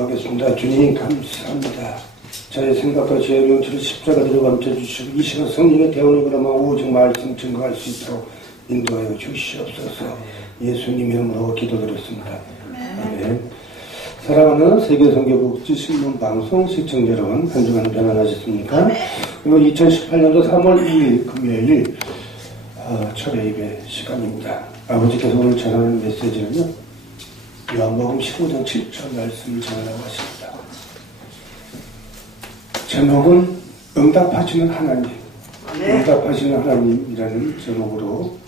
하겠습니다. 주님 감사합니다. 저의 생각과 저의 명치를 십자가대로 감춰주시고 이 시간 성령의 대원을 그러면 오직 말씀 증거할 수 있도록 인도하여 주시옵소서. 예수님의 이름으로 기도드렸습니다. 아멘. 사랑하는 세계선교복지신문 방송 시청자 여러분, 한 주간 평안하셨습니까? 그리고 2018년도 3월 2일 금요일 철회 예배 시간입니다. 아버지께서 오늘 전하는 메시지는요, 요한복음 15장 7절 말씀을 전하라고 하십니다. 제목은 응답하시는 하나님, 응답하시는 하나님이라는 제목으로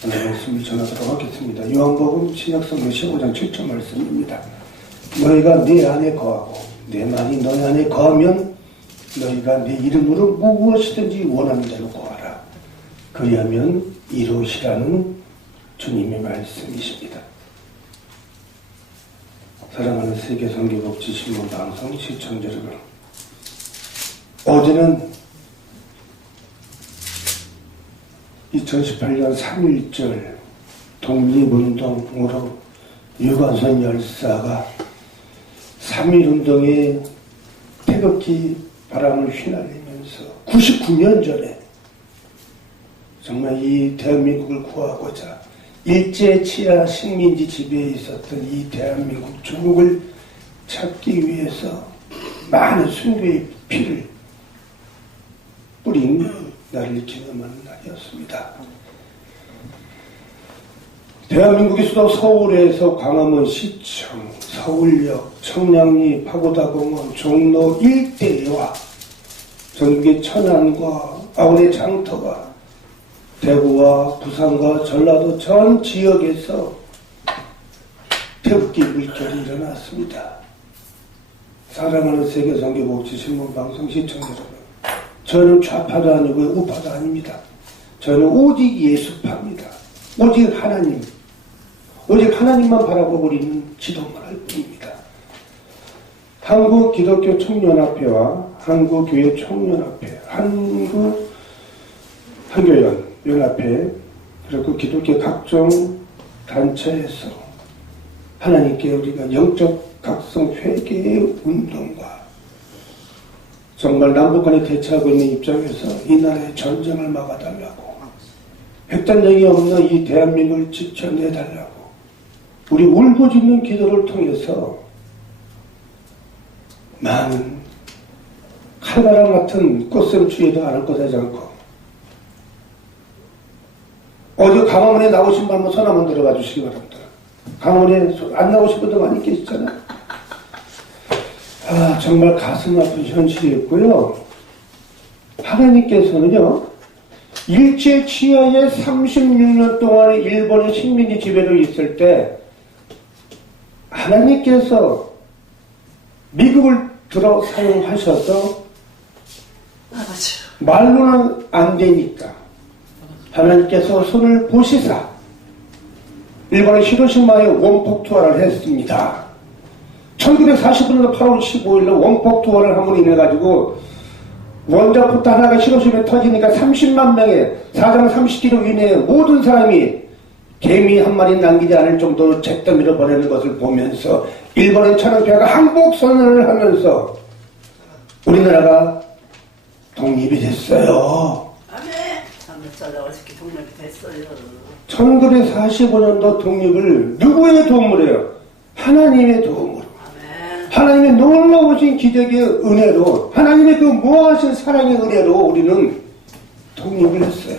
하나님의 말씀을 전하도록 하겠습니다. 요한복음 신약성경 15장 7절 말씀입니다. 너희가 내 안에 거하고 내 말이 너희 안에 거하면 너희가 내 이름으로 무엇이든지 원하는 대로 구하라. 그리하면 이루시라는 주님의 말씀이십니다. 사랑하는 세계선교복지신문 방송 시청자 여러분, 어제는 2018년 3.1절 독립운동으로 유관순 열사가 3.1운동에 태극기 바람을 휘날리면서 99년 전에 정말 이 대한민국을 구하고자 일제치하 식민지 지배에 있었던 이 대한민국 조국을 찾기 위해서 많은 순교의 피를 뿌린 날을 기념하는 날이었습니다. 대한민국의 수도 서울에서 광화문 시청, 서울역, 청량리, 파고다공원, 종로 일대와 전국의 천안과 아울의 장터가 대구와 부산과 전라도 전 지역에서 태극기 물결이 일어났습니다. 사랑하는 세계선교복지신문 방송 시청자 여러분, 저는 좌파도 아니고 우파도 아닙니다. 저는 오직 예수파입니다. 오직 하나님, 오직 하나님만 바라보고 우리는 기도만 할 뿐입니다. 한국기독교 청년합회와 한국교회 청년합회, 한교연 연합회, 그리고 기독교 각종 단체에서 하나님께 우리가 영적 각성 회개의 운동과 정말 남북한이 대처하고 있는 입장에서 이 나라의 전쟁을 막아달라고, 핵전쟁이 없는 이 대한민국을 지켜내달라고 우리 울부짖는 기도를 통해서 많은 칼바람 같은 꽃샘추위도 안을 것하지 않고, 어제 강화문에 나오신 분 한번 손 한번 들어봐 주시기 바랍니다. 강화문에 안 나오신 분도 많이 계시잖아요. 정말 가슴 아픈 현실이었고요. 하나님께서는요, 일제 치하에 36년 동안 일본의 식민지 지배로 있을 때 하나님께서 미국을 들어 사용하셔서 말로는 안 되니까 하나님께서 손을 보시사 일본의 히로시마에 원폭 투하를 했습니다. 1945년도 8월 15일로 원폭 투하를 함으로 인해가지고 원자폭탄 하나가 히로시마에 터지니까 30만 명의 사상 30km 이내에 모든 사람이 개미 한 마리 남기지 않을 정도로 잿더미로 보내는 것을 보면서 일본의 천황폐하가 항복선언을 하면서 우리나라가 독립이 됐어요. 1945년도 독립을 누구의 도움으로 해요? 하나님의 도움으로. 하나님의 놀라우신 기적의 은혜로, 하나님의 그 무한하신 사랑의 은혜로 우리는 독립을 했어요.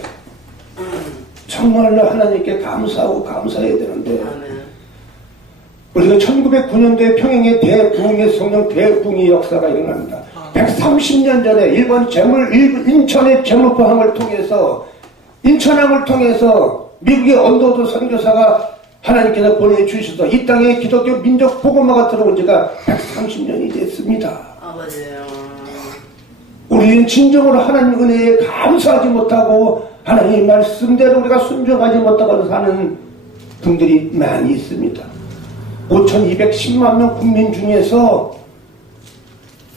정말로 하나님께 감사하고 감사해야 되는데, 우리가 1909년도에 평양의 대부흥의 성령 대부흥의 역사가 일어납니다. 130년 전에 일본 인천의 제물포항을 통해서, 인천항을 통해서 미국의 언더우드 선교사가 하나님께서 보내주셔서 이 땅에 기독교 민족 복음화가 들어온 지가 130년이 됐습니다. 맞아요. 우리는 진정으로 하나님 은혜에 감사하지 못하고 하나님의 말씀대로 우리가 순종하지 못하고 사는 분들이 많이 있습니다. 5,210만 명 국민 중에서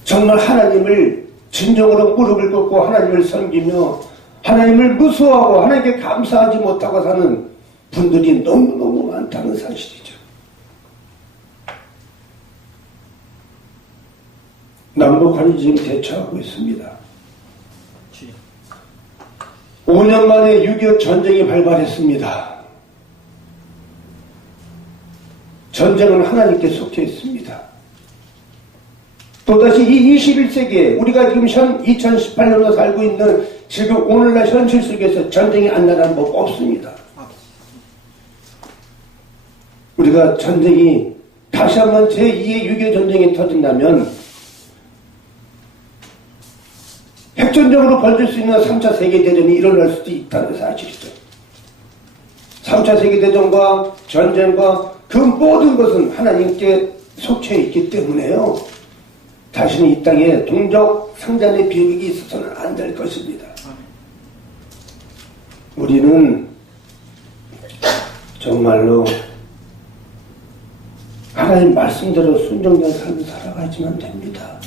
정말 하나님을 진정으로 무릎을 꿇고 하나님을 섬기며 하나님을 무서워하고 하나님께 감사하지 못하고 사는 분들이 너무너무 많다는 사실이죠. 남북한이 지금 대처하고 있습니다. 5년 만에 6.25 전쟁이 발발했습니다. 전쟁은 하나님께 속해 있습니다. 또다시 이 21세기에 우리가 지금 2018년으로 살고 있는 지금 오늘날 현실 속에서 전쟁이 안 나는 법 없습니다. 우리가 전쟁이 다시 한번 제2의 6.25 전쟁이 터진다면 핵전쟁으로 벌어질 수 있는 3차 세계대전이 일어날 수도 있다는 사실이죠. 3차 세계대전과 전쟁과 그 모든 것은 하나님께 속해 있기 때문에요. 다시는 이 땅에 동족 상잔의 비극이 있어서는 안 될 것입니다. 우리는 정말로 하나님 말씀대로 순종된 삶을 살아가지만 됩니다.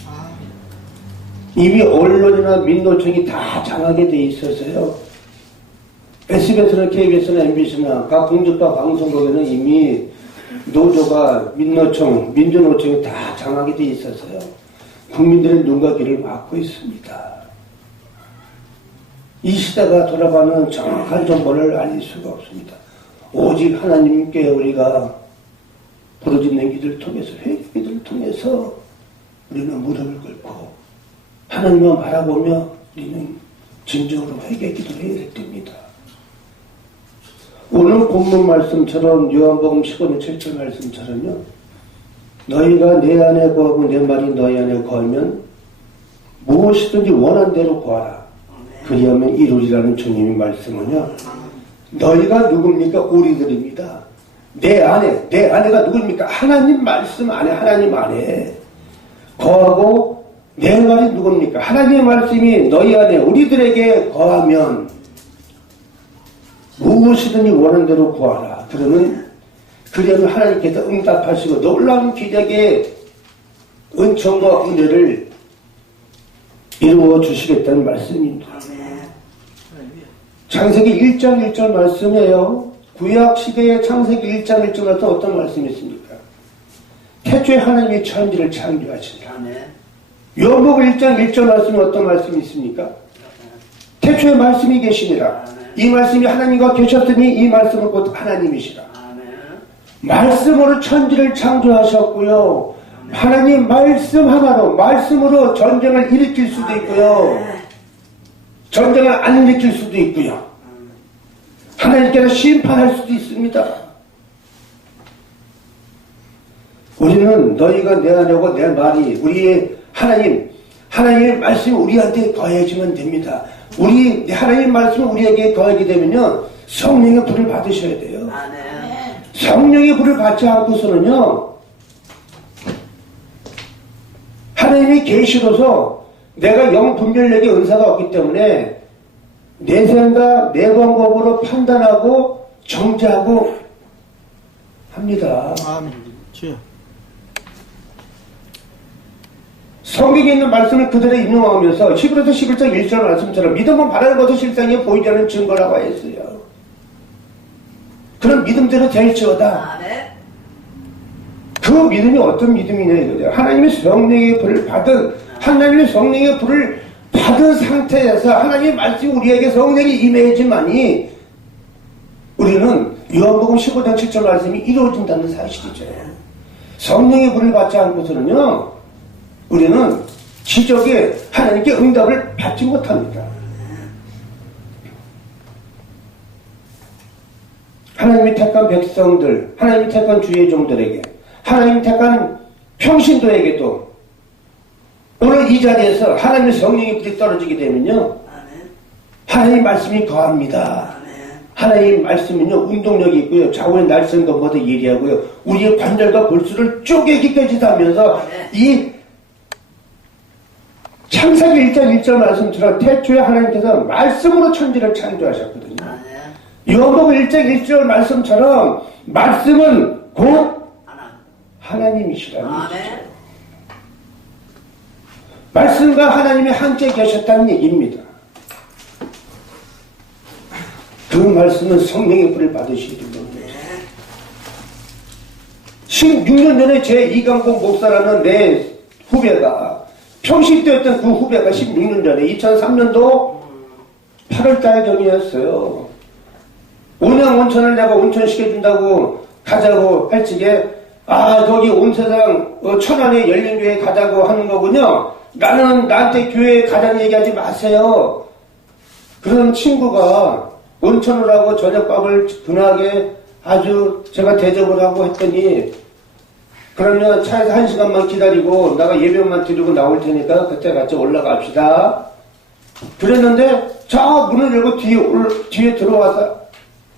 이미 언론이나 민노총이 다 장악이 돼 있어서요. SBS나 KBS나 MBC나 각 공적과 방송국에는 이미 노조가 민노총, 민주노총이 다 장악이 돼 있어서요. 국민들의 눈과 귀를 막고 있습니다. 이 시대가 돌아가는 정확한 정보를 알릴 수가 없습니다. 오직 하나님께 우리가 부르짖는 기도를 통해서, 회개 기도를 통해서 우리는 무릎을 꿇고 하나님만 바라보며 우리는 진정으로 회개 기도를 해야 됩니다. 오늘 본문 말씀처럼 요한복음 15장 7절 말씀처럼요. 너희가 내 안에 거하고 내 말이 너희 안에 거하면 무엇이든지 원한 대로 구하라. 그리하면 이루리라는 주님의 말씀은요. 너희가 누굽니까? 우리들입니다. 내 안에가 누굽니까? 하나님 말씀 안에, 하나님 안에 거하고 내 말이 누굽니까? 하나님의 말씀이 너희 안에 우리들에게 거하면 무엇이든지 원하는 대로 구하라. 그러면 하나님께서 응답하시고 놀라운 기적의 은총과 은혜를 이루어 주시겠다는 말씀입니다. 창세기 1장 1절 말씀이에요. 구약 시대의 창세기 1장 1절 말씀 어떤 말씀이 있습니까? 태초에 하나님이 천지를 창조하시니라. 요한복음 1장 1절 말씀은 어떤 말씀이 있습니까? 태초에 말씀이 계시니라. 이 말씀이 하나님과 계셨더니 이 말씀은 곧 하나님이시라. 말씀으로 천지를 창조하셨고요. 하나님 말씀 하나로, 말씀으로 전쟁을 일으킬 수도 있고요. 전쟁을 안 일으킬 수도 있고요. 하나님께서 심판할 수도 있습니다. 우리는 너희가 내 안에 오고 내 말이 우리의 하나님의 말씀이 우리한테 거해지면 됩니다. 하나님의 말씀이 우리에게 거하게 되면요. 성령의 불을 받으셔야 돼요. 성령의 불을 받지 않고서는요. 하나님의 계시로서 내가 영 분별력의 은사가 없기 때문에 내 생각, 내 방법으로 판단하고 정죄하고 합니다. 성경에 있는 말씀을 그대로 인용하면서 히브리서 11장 1절 말씀처럼 믿음은 바라는 것을 실상에 보이지 않는 증거라고 했어요. 그런 믿음대로 될지어다. 그 믿음이 어떤 믿음이냐 이거죠. 하나님의 성령의 불을 받은 상태에서 하나님의 말씀이 우리에게 성령이 임해야지만이 우리는 요한복음 15장 7절 말씀이 이루어진다는 사실이죠. 성령의 불을 받지 않고서는요. 우리는 기적에 하나님께 응답을 받지 못합니다. 하나님이 택한 백성들, 하나님이 택한 주의 종들에게, 하나님이 택한 평신도에게도 오늘 이 자리에서 하나님의 성령의 불이 떨어지게 되면요. 하나님의 말씀이 거합니다. 하나님의 말씀은요. 운동력이 있고요. 좌우의 날선 것보다 예리하고요. 우리의 관절과 골수를 쪼개기까지 하면서 이 창세기 1장 1절 말씀처럼 태초에 하나님께서 말씀으로 천지를 창조하셨거든요. 요한복음 1장 1절 말씀처럼 말씀은 곧 하나님이시라는 것이죠. 말씀과 하나님이 함께 계셨다는 얘기입니다. 그 말씀은 성령의 불을 받으시기 때문에 16년 전에 제 이강복 목사라는 내 후배가 평시 때였던 그 후배가 16년 전에 2003년도 8월달 경이었어요. 온양 온천을 내가 온천 시켜준다고 가자고 할 적에 거기 온 세상 천안에 열린교회 가자고 하는 거군요. 나한테 교회에 가자는 얘기하지 마세요. 그런 친구가 온천을 하고 저녁밥을 근하게 아주 제가 대접을 하고 했더니 그러면 차에서 1시간만 기다리고 내가 예배만 드리고 나올 테니까 그때 같이 올라갑시다. 그랬는데 저 문을 열고 뒤에 들어와서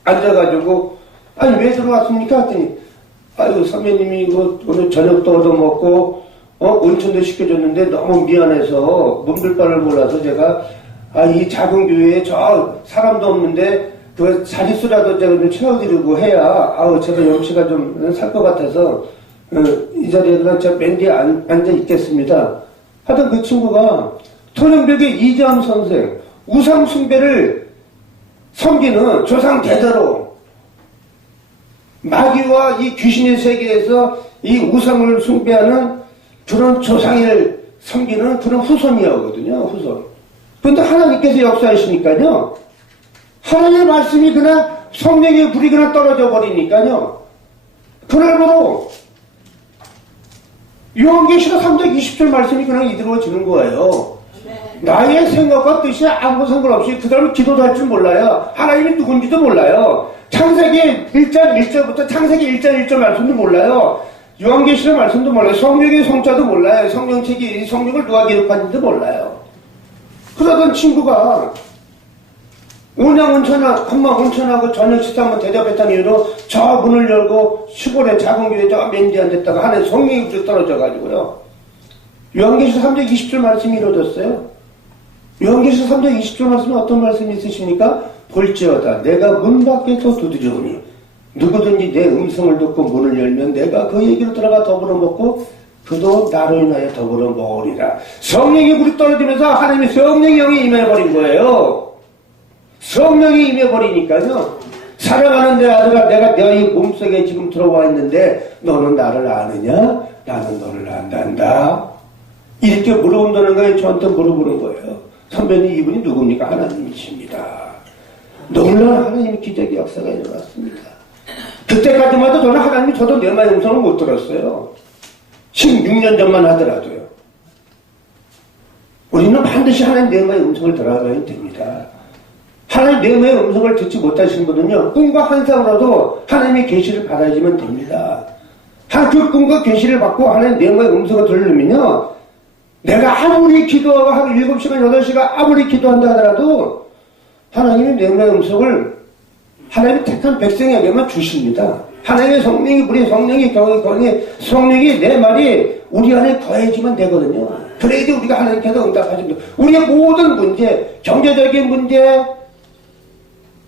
앉아가지고 아니 왜 들어왔습니까? 했더니 아유 선배님이 이거 오늘 저녁도 얻어먹고 온천도 시켜줬는데 너무 미안해서 몸둘 바를 몰라서 제가 이 작은 교회에 저 사람도 없는데 그 자릿수라도 제가 좀 채워드리고 해야 제가 염치가 좀 살 것 같아서 이 자리에 그냥 제가 맨 뒤에 앉아 있겠습니다. 하여튼 그 친구가 토령벽의 이재암 선생 우상 숭배를 섬기는 조상 대대로 마귀와 이 귀신의 세계에서 이 우상을 숭배하는 그런 조상을 섬기는 그런 후손이었거든요. 후손. 그런데 하나님께서 역사하시니까요. 하나님의 말씀이 그냥 성령의 불이 그냥 떨어져 버리니까요. 그날부로 요한계시록 3장 20절 말씀이 그냥 이루어지는 거예요. 나의 생각과 뜻이 아무 상관없이 그 다음에 기도도 할 줄 몰라요. 하나님이 누군지도 몰라요. 창세기 1장 1절부터 창세기 1장 1절 말씀도 몰라요. 요한계시록 말씀도 몰라요. 성령의 성자도 몰라요. 성령책이 성령을 누가 기록한지도 몰라요. 그러던 친구가 온양 온천하고 한번 온천하고 저녁 식사 한번 대접했다는 이유로 저 문을 열고 시골에 작은 교회 저 맨 뒤에 앉았다가 하늘에 성령이 불이 떨어져가지고요. 요한계시록 3장 20절 말씀이 이루어졌어요. 요한계시록 3장 20절 말씀에 어떤 말씀이 있으십니까? 볼지어다 내가 문 밖에서 두드리오니 누구든지 내 음성을 듣고 문을 열면 내가 그 얘기로 들어가 더불어 먹고 그도 나로 인하여 더불어 먹으리라. 성령이 불이 떨어지면서 하나님의 성령의 영이 임해버린 거예요. 성령이 임해버리니까요. 사랑하는 내 아들아 내가 너희 몸속에 지금 들어와 있는데 너는 나를 아느냐? 나는 너를 안단다. 이렇게 물어본다는 거예요. 저한테 물어보는 거예요. 선배님 이분이 누굽니까? 하나님이십니다. 놀라운 하나님의 기적의 역사가 일어났습니다. 그때까지만 해도 저는 하나님이 저도 내 마음의 음성을 못 들었어요. 16년 전만 하더라도요. 우리는 반드시 하나님 내 마음의 음성을 들어가야 됩니다. 하나님 내 마음의 음성을 듣지 못하신 분은요. 꿈과 환상으로도 하나님의 계시를 받아야지만 됩니다. 그 꿈과 계시를 받고 하나님 내 마음의 음성을 들으면요. 내가 아무리 기도하고 하루 7시간 8시간 아무리 기도한다 하더라도 하나님이 내 마음의 음성을 하나님이 택한 백성에게만 주십니다. 하나님의 성령이 우리 성령이 내 말이 우리 안에 더해지면 되거든요. 그래야지 우리가 하나님께서 응답하십니다. 우리의 모든 문제, 경제적인 문제,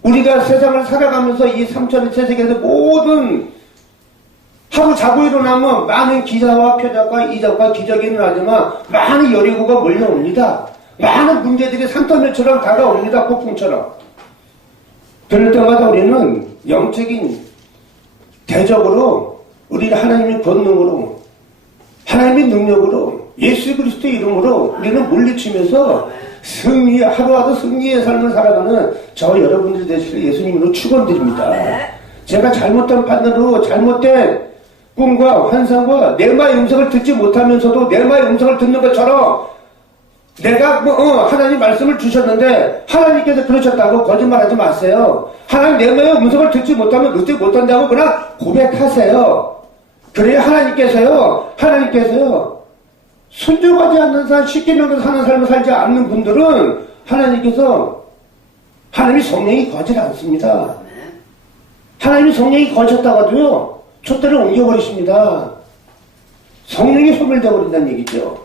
우리가 세상을 살아가면서 이 3천의 세상에서 모든 하루 자고 일어나면 많은 기사와 표적과 이적과 기적이 일어나지만 많은 여리고가 몰려옵니다. 많은 문제들이 산더미처럼 다가옵니다. 폭풍처럼. 그럴 때마다 우리는 영적인 대적으로 우리 하나님의 권능으로 하나님의 능력으로 예수 그리스도의 이름으로 우리는 물리치면서 하루하루 승리의 삶을 살아가는 저 여러분들이 되시길 예수님으로 축원드립니다. 제가 잘못된 판단으로 잘못된 꿈과 환상과 내 마의 음성을 듣지 못하면서도 내 마의 음성을 듣는 것처럼 내가 하나님 말씀을 주셨는데 하나님께서 그러셨다고 거짓말하지 마세요. 하나님 내 마의 음성을 듣지 못하면 듣지 못한다고 그냥 고백하세요. 그래야 하나님께서요 순종하지 않는 삶, 십계명대로 사는 삶을 살지 않는 분들은 하나님이 성령이 거질 않습니다. 하나님이 성령이 거쳤다가도요 촛대를 옮겨버리십니다. 성령이 소멸되어버린다는 얘기죠.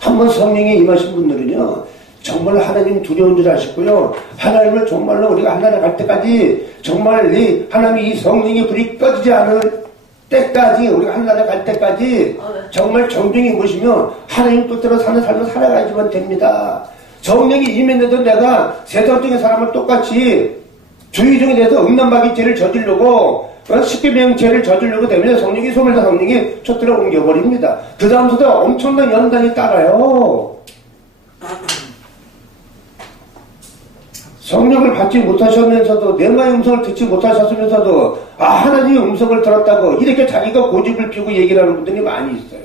한번 성령에 임하신 분들은요 정말 하나님 두려운 줄 아시고요 하나님을 정말로 우리가 하나님 갈 때까지 정말 하나님이 이 성령의 불이 꺼지지 않을 때까지 우리가 하나님 갈 때까지 정말 정중히 보시면 하나님 뜻대로 사는 삶을 살아가야지만 됩니다. 성령이 임했는데도 내가 세상적인 사람을 똑같이 주의종에 대해서 음란마귀 죄를 저지르고 십계명 죄를 저지르고 되면 성령이 소멸된 성령이 촛대로 옮겨버립니다. 그 다음부터 엄청난 연단이 따라요. 성령을 받지 못하셨면서도 내마의 음성을 듣지 못하셨으면서도 하나님의 음성을 들었다고 이렇게 자기가 고집을 피우고 얘기를 하는 분들이 많이 있어요.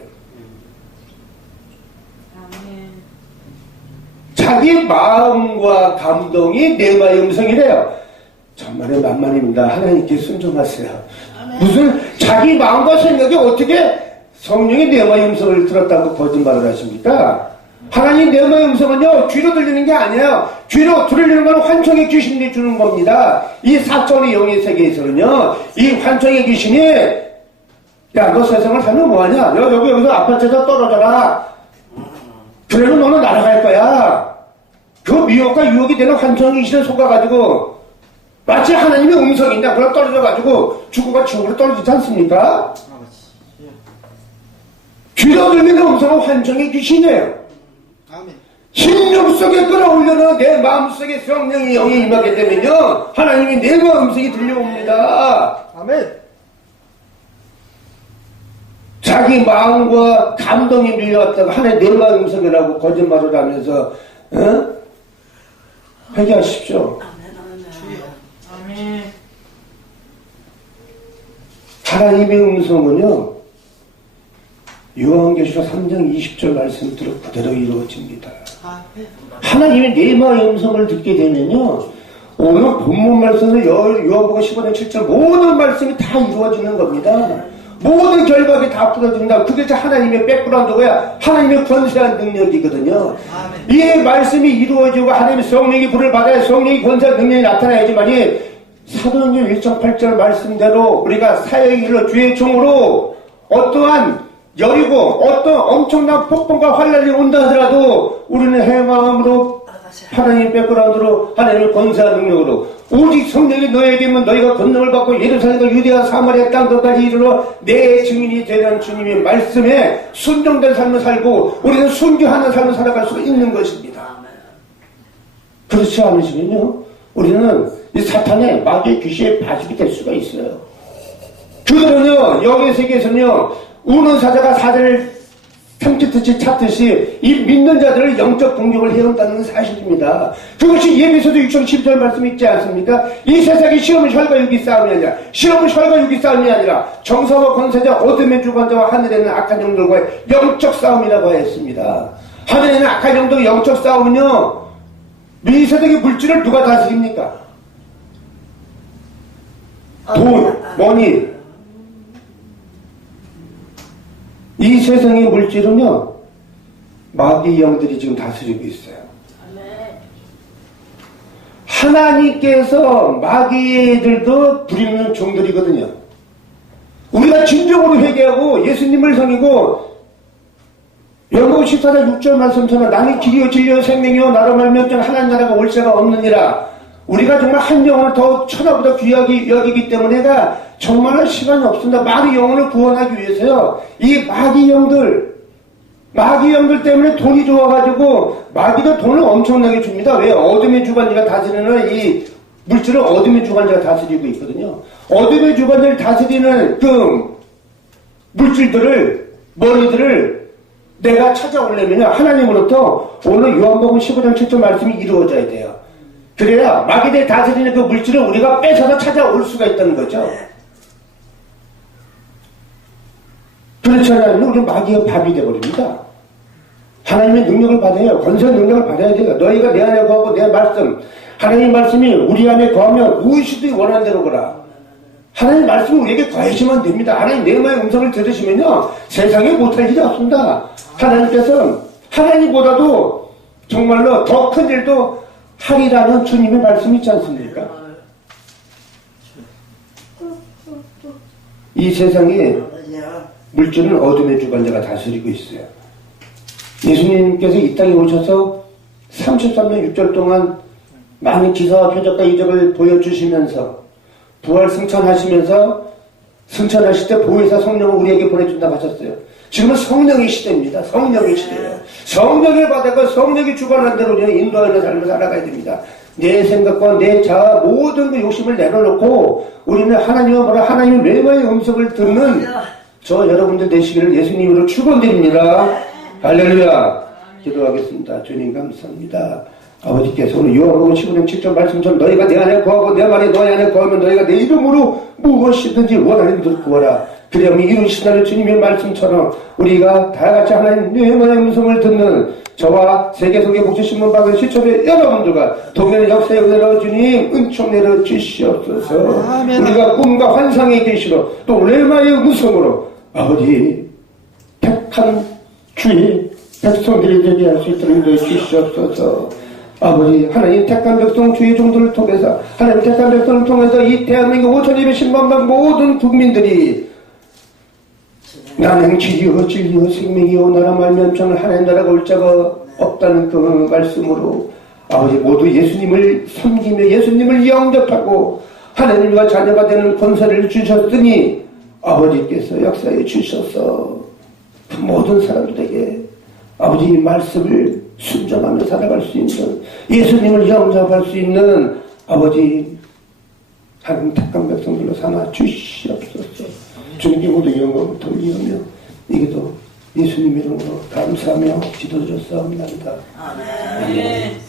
자기 마음과 감동이 내마의 음성이래요. 정말의 만만입니다. 하나님께 순종하세요. 무슨 자기 마음과 생각이 어떻게 성령이 내마의 음성을 들었다고 거짓말을 하십니까? 하나님 내마의 음성은요 귀로 들리는 게 아니에요. 귀로 들리는 건 환청의 귀신이 주는 겁니다. 이 사천의 영의 세계에서는요 이 환청의 귀신이 야 너 세상을 살면 뭐하냐, 여기서 아파트에서 떨어져라, 그러면 너는 날아갈 거야. 그 미혹과 유혹이 되는 환청의 귀신에 속아가지고 마치 하나님의 음성이냐 그걸 떨어져가지고 죽어가 지옥으로 떨어지지 않습니까? 귀로 들리는 음성은 환청의 귀신이에요. 심령 속에 끌어올려는 내 마음속에 성령의 영이 임하게 되면요 하나님이 내 마음속에 들려옵니다. 아멘. 자기 마음과 감동이 밀려왔다가 하나님 내 마음 음성이라고 거짓말을 하면서 회개하십시오. 아멘. 하나님의 음성은요 요한계시록 3장 20절 말씀대로 그대로 이루어집니다. 하나님이 내 마음의 음성을 듣게 되면요 오늘 본문 말씀을 요한복음 15장 7절 모든 말씀이 다 이루어지는 겁니다. 모든 결박이 다 풀어진다. 그게 하나님의 백그라운드고야 하나님의 권세한 능력이거든요. 이 말씀이 이루어지고 하나님의 성령이 불을 받아야 성령이 권세한 능력이 나타나야지만이 사도행전 1장 8절 말씀대로 우리가 사역의 길로 주의 종으로 어떠한 여리고 어떤 엄청난 폭풍과 환란이 온다 하더라도 우리는 행함으로 하나님 백그라운드로 하나님의 권세한 능력으로 오직 성령이 너에게면 너희가 권능을 받고 예루살렘과 유대와 사마리아 땅끝까지 이르러 내 증인이 되는 주님의 말씀에 순종된 삶을 살고 우리는 순교하는 삶을 살아갈 수가 있는 것입니다. 그렇지 않으시면요 우리는 이 사탄의 마귀의 귀신의 바식이 될 수가 있어요. 그들은요 영의 세계에서는요 우는 사자가 사자를 삼키듯이 찾듯이 이 믿는 자들을 영적 공격을 해온다는 사실입니다. 그것이 예배소서 6장 12절 말씀 있지 않습니까? 이 세상이 시험은 혈과 육이 싸움이 아니라 시험은 혈과 육이 싸움이 아니라 정사와 권세자 어둠의 주관자와 하늘에 있는 악한 영들과의 영적 싸움이라고 하였습니다. 하늘에 있는 악한 영들의 영적 싸움은요 이 세상의 물질을 누가 다스립니까? 돈, 머니. 이 세상의 물질은요 마귀 영들이 지금 다스리고 있어요. 하나님께서 마귀들도 부리는 종들이거든요. 우리가 진정으로 회개하고 예수님을 섬기고 요한복음 14장 6절 말씀처럼 나는 길이요 진리요 생명이요 나로 말미암아 하나님 나라가 올 새가 없느니라. 우리가 정말 한 영혼을 더 천하보다 귀하게 여기기 때문에가 정말 시간이 없습니다. 마귀 영혼을 구원하기 위해서요. 이 마귀 영들 때문에 돈이 좋아가지고 마귀도 돈을 엄청나게 줍니다. 왜? 어둠의 주관자가 다스리는 이 물질을 어둠의 주관자가 다스리고 있거든요. 어둠의 주관자를 다스리는 그 물질들을 머리들을 내가 찾아오려면 하나님으로부터 오늘 요한복음 15장 7절 말씀이 이루어져야 돼요. 그래야 마귀들이 다스리는 그 물질을 우리가 뺏어서 찾아올 수가 있다는 거죠. 그렇지 않으면 우리는 마귀의 밥이 되어버립니다. 하나님의 능력을 받아야 권세의 능력을 받아야 돼요. 너희가 내 안에 거하고 내 말씀 하나님의 말씀이 우리 안에 거하면 무엇이든 원하는 대로 거라. 하나님의 말씀이 우리에게 거해지면 됩니다. 하나님 내 마음의 음성을 들으시면요 세상에 못할 일이 없습니다. 하나님께서는 하나님보다도 정말로 더 큰 일도 하리라는 주님의 말씀이 있지 않습니까? 이 세상에 물질은 어둠의 주관자가 다스리고 있어요. 예수님께서 이 땅에 오셔서 33년 6개월 동안 많은 기사와 표적과 이적을 보여주시면서 부활 승천하시면서 승천하실 때 보혜사 성령을 우리에게 보내준다고 하셨어요. 지금은 성령의 시대입니다. 성령의 시대예요. 성령을 받아서 성령이 주관하는 대로 우리는 인도하는 삶을 살아가야 됩니다. 내 생각과 내 자아 모든 그 욕심을 내려놓고 우리는 하나님의 말을 하나님의 뢰마의 음성을 듣는 저 여러분들 되시기를 예수님으로 축원드립니다. 할렐루야. 기도하겠습니다. 주님 감사합니다. 아버지께서 오늘 요한복음 15장 7절 말씀처럼 너희가 내 안에 거하고 내 말이 너희 안에 거하면 너희가 내 이름으로 무엇이든지 원하는 대로 구하라. 그리하면 이루시다는 주님의 말씀처럼 우리가 다같이 하나님 뇌만의 음성을 듣는 저와 세계성의 목주신문 받은 시청자 여러분들과 동일한 역사의 은혜로 주님 은총 내려 주시옵소서. 아멘. 우리가 꿈과 환상에 계시로 또 레마의 음성으로 아버지 택한 주의 백성들이 되게 할 수 있도록 인도해 주시옵소서. 아버지 하나님 택한 백성 주의 종들을 통해서 하나님 택한 백성을 통해서 이 대한민국 5,210만 모든 국민들이 나는 길이요 진리요 생명이요 나라 말미암창을 하나님 나라가 올 자가 없다는 그 말씀으로 아버지 모두 예수님을 섬기며 예수님을 영접하고 하나님과 자녀가 되는 권세를 주셨으니 아버지께서 역사해 주셔서 그 모든 사람들에게 아버지 이 말씀을 순종하며 살아갈 수 있는 예수님을 영접할 수 있는 아버지 하나님 택한 백성들로 삼아 주시옵소서. 주님께 모두 영광을 돌리며 이기도 예수님 이름으로 감사하며 기도드렸사옵나이다. 아멘.